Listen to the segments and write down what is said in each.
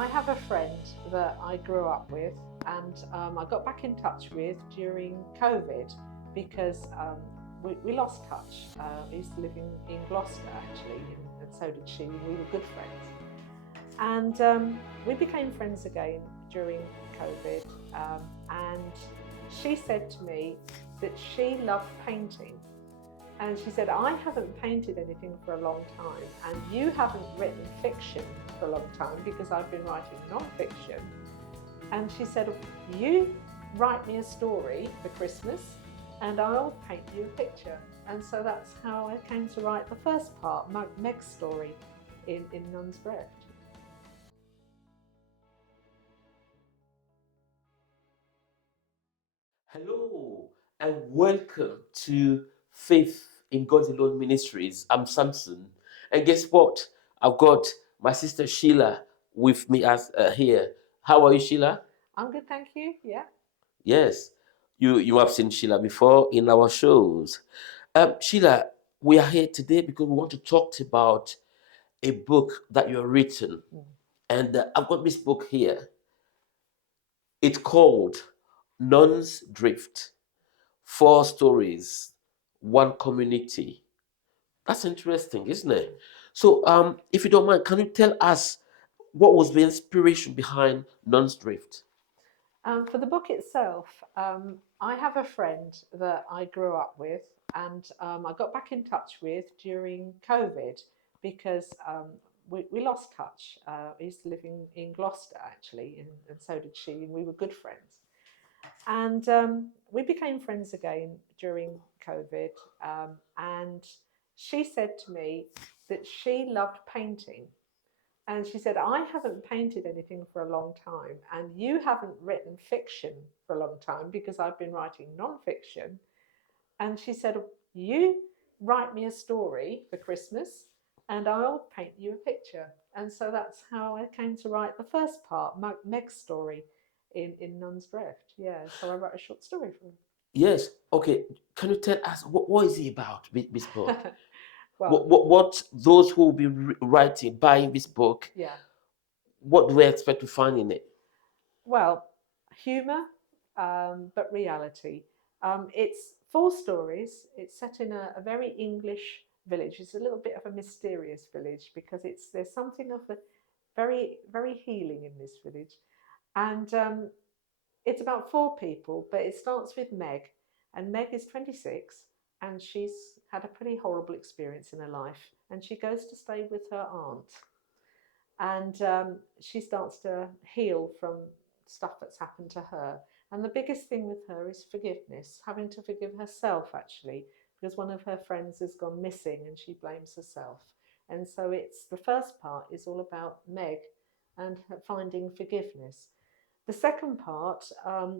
I have a friend that I grew up with, and I got back in touch with during COVID because we lost touch. I used to live in Gloucester actually, and so did she. We were good friends. And we became friends again during COVID. And she said to me that she loved painting. And she said, I haven't painted anything for a long time, and you haven't written fiction for a long time because I've been writing non-fiction. And she said, you write me a story for Christmas and I'll paint you a picture. And so that's how I came to write the first part, Meg's story in Nun's Drift. Hello and welcome to Faith in God Alone Ministries. I'm Samson, and guess what? I've got my sister Sheila with me as here. How are you, Sheila? I'm good, thank you. Yeah. Yes, you have seen Sheila before in our shows. Sheila, we are here today because we want to talk about a book that you have written, and I've got this book here. It's called Nun's Drift. Four stories, one community. That's interesting, isn't it? So, if you don't mind, can you tell us what was the inspiration behind Nun's Drift? For the book itself, I have a friend that I grew up with, and I got back in touch with during COVID because we lost touch. I used to live in Gloucester actually, and so did she, and we were good friends. And we became friends again during COVID. And she said to me that she loved painting. And she said, I haven't painted anything for a long time, and you haven't written fiction for a long time because I've been writing non-fiction. And she said, you write me a story for Christmas and I'll paint you a picture. And so that's how I came to write the first part, Meg's story in Nun's Drift. Yeah, so I wrote a short story for her. Yes. Okay. Can you tell us what is it about this book? Well, what those who will be writing, buying this book, yeah. what do they expect to find in it? Well, humour, but reality. It's four stories. It's set in a very English village. It's a little bit of a mysterious village because there's something of the very healing in this village, and it's about four people. But it starts with Meg, and Meg is 26, and she's had a pretty horrible experience in her life, and she goes to stay with her aunt, and she starts to heal from stuff that's happened to her. And the biggest thing with her is forgiveness, having to forgive herself actually, because one of her friends has gone missing and she blames herself. And so it's the first part is all about Meg and her finding forgiveness. The second part,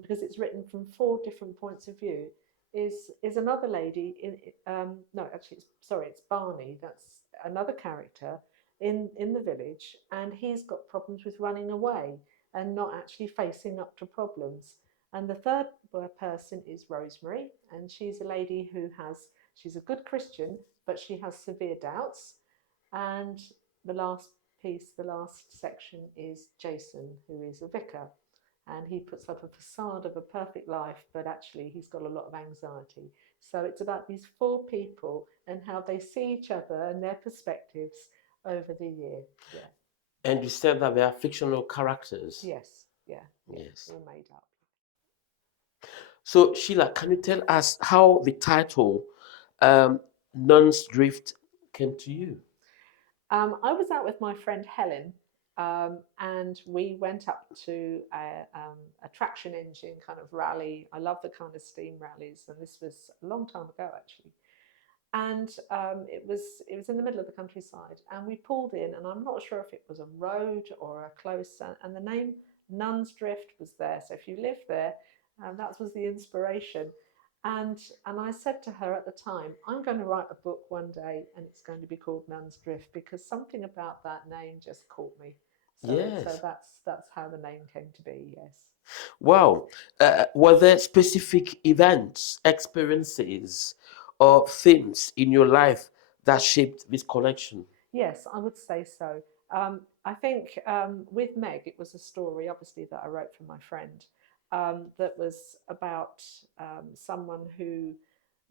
because it's written from four different points of view, is another lady in no, actually, it's Barney. That's another character in the village, and he's got problems with running away and not actually facing up to problems. And the third person is Rosemary, and she's a lady she's a good Christian, but she has severe doubts. And the last the last section is Jason, who is a vicar, and he puts up a facade of a perfect life, but actually he's got a lot of anxiety. So it's about these four people and how they see each other and their perspectives over the year. Yeah. And you said that they are fictional characters. Yes. Yeah. Yes. All made up. So Sheila, can you tell us how the title Nun's Drift came to you? I was out with my friend Helen, and we went up to a traction engine kind of rally. I love the kind of steam rallies, and this was a long time ago actually. And it was in the middle of the countryside, and we pulled in, and I'm not sure if it was a road or a close, and the name Nun's Drift was there. So if you live there, that was the inspiration. And I said to her at the time, I'm going to write a book one day, and it's going to be called Nun's Drift, because something about that name just caught me. So, Yes. so that's how the name came to be. Yes. Wow. Were there specific events, experiences, or themes in your life that shaped this collection? Yes, I would say so. I think with Meg, it was a story, obviously, that I wrote for my friend, that was about someone who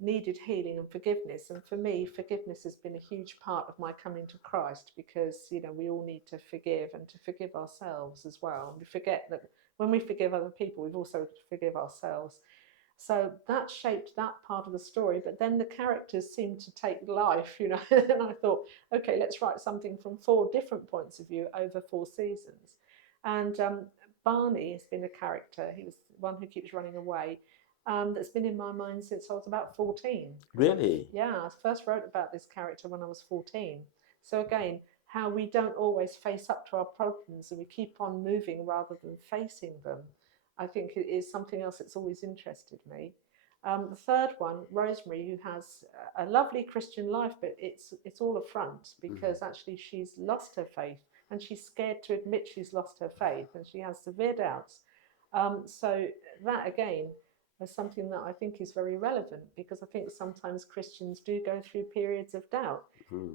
needed healing and forgiveness. And for me, forgiveness has been a huge part of my coming to Christ, because, you know, we all need to forgive and to forgive ourselves as well. And we forget that when we forgive other people, we've also got to forgive ourselves. So that shaped that part of the story. But then the characters seemed to take life, you know, and I thought, okay, let's write something from 4 different points of view over 4 seasons. And Barney has been a character. He was one who keeps running away. That's been in my mind since I was about 14. Really? I first wrote about this character when I was 14. So again, how we don't always face up to our problems and we keep on moving rather than facing them, I think it is something else that's always interested me. The third one, Rosemary, who has a lovely Christian life, but it's all a front, because actually she's lost her faith and she's scared to admit she's lost her faith and she has severe doubts. So that again is something that I think is very relevant, because I think sometimes Christians do go through periods of doubt.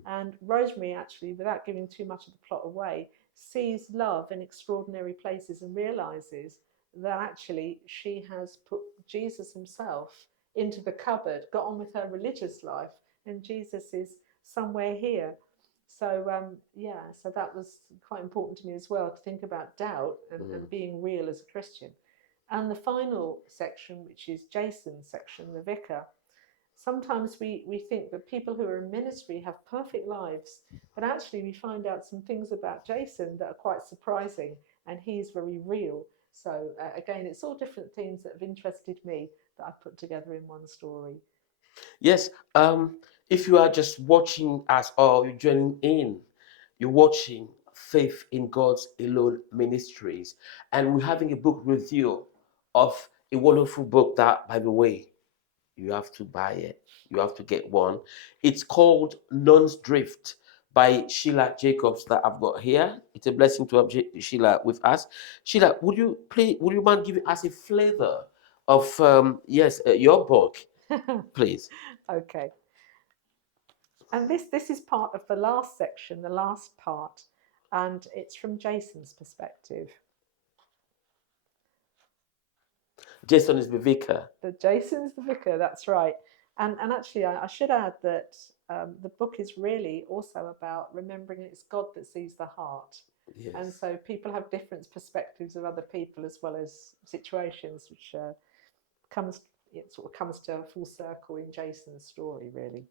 And Rosemary, actually, without giving too much of the plot away, sees love in extraordinary places and realizes that actually she has put Jesus himself into the cupboard, got on with her religious life, and Jesus is somewhere here. So so that was quite important to me as well, to think about doubt and being real as a Christian. And the final section, which is Jason's section, the vicar, sometimes we think that people who are in ministry have perfect lives, but actually we find out some things about Jason that are quite surprising, and he's very real. So again, it's all different themes that have interested me that I've put together in one story. Yes. If you are just watching us or you're joining in, you're watching Faith in God's Alone Ministries, and we're having a book review of a wonderful book that, by the way, you have to buy it. You have to get one. It's called Nun's Drift by Sheila Jacobs that I've got here. It's a blessing to have Sheila with us. Sheila, would you mind giving us a flavor of your book, please? Okay. And this is part of the last section, the last part, and it's from Jason's perspective. Jason is the vicar. Jason's the vicar, that's right. And actually, I should add that the book is really also about remembering it's God that sees the heart. Yes. And so people have different perspectives of other people as well as situations, which it sort of comes to a full circle in Jason's story, really.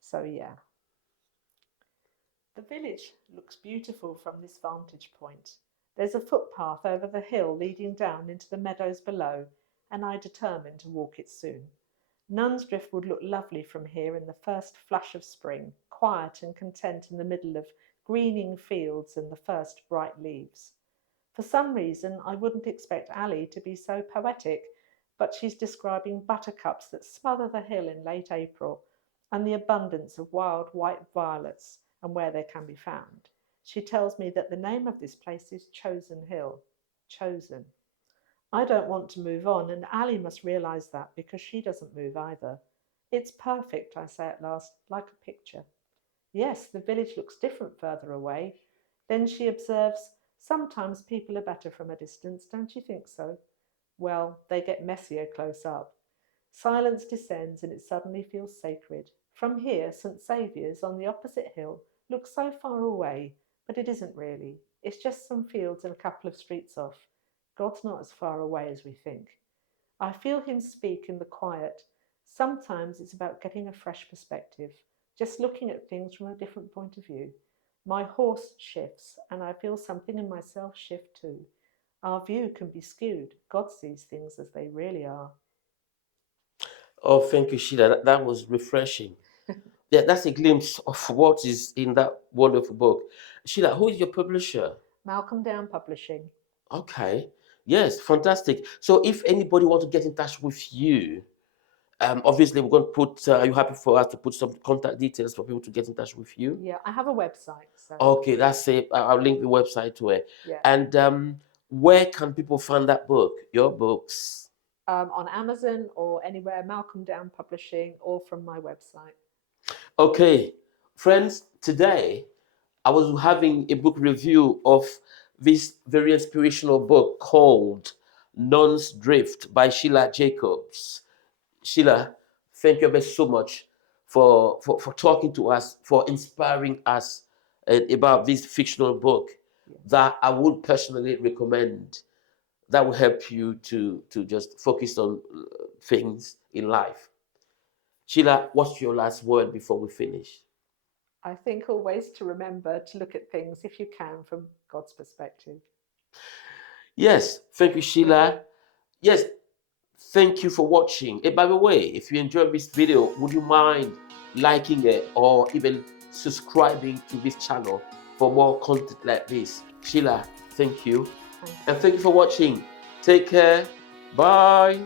So yeah. The village looks beautiful from this vantage point. There's a footpath over the hill leading down into the meadows below, and I determined to walk it soon. Nun's Drift would look lovely from here in the first flush of spring, quiet and content in the middle of greening fields and the first bright leaves. For some reason, I wouldn't expect Ali to be so poetic, but she's describing buttercups that smother the hill in late April and the abundance of wild white violets and where they can be found. She tells me that the name of this place is Chosen Hill. Chosen. I don't want to move on, and Ali must realise that, because she doesn't move either. It's perfect, I say at last, like a picture. Yes, the village looks different further away. Then she observes, sometimes people are better from a distance, don't you think so? Well, they get messier close up. Silence descends and it suddenly feels sacred. From here, St. Saviour's on the opposite hill looks so far away, but it isn't really. It's just some fields and a couple of streets off. God's not as far away as we think. I feel him speak in the quiet. Sometimes it's about getting a fresh perspective, just looking at things from a different point of view. My horse shifts, and I feel something in myself shift too. Our view can be skewed. God sees things as they really are. Oh, thank you, Sheila. That was refreshing. Yeah, that's a glimpse of what is in that wonderful book. Sheila, who is your publisher? Malcolm Down Publishing. Okay. Yes, fantastic. So if anybody wants to get in touch with you, obviously we're going to put, are you happy for us to put some contact details for people to get in touch with you? Yeah, I have a website. So Okay, that's it. I'll link the website to it. yeah. And where can people find that book, your books? On Amazon or anywhere, Malcolm Down Publishing, or from my website. Okay, friends, today I was having a book review of this very inspirational book called Non's Drift by Sheila Jacobs. Sheila, thank you very so much for talking to us, for inspiring us about this fictional book that I would personally recommend. That will help you to just focus on things in life. Sheila, what's your last word before we finish? I think always to remember to look at things, if you can, from God's perspective. Yes, thank you, Sheila. Yes, thank you for watching. And by the way, if you enjoyed this video, would you mind liking it or even subscribing to this channel for more content like this? Sheila, thank you. And thank you for watching. Take care. Bye.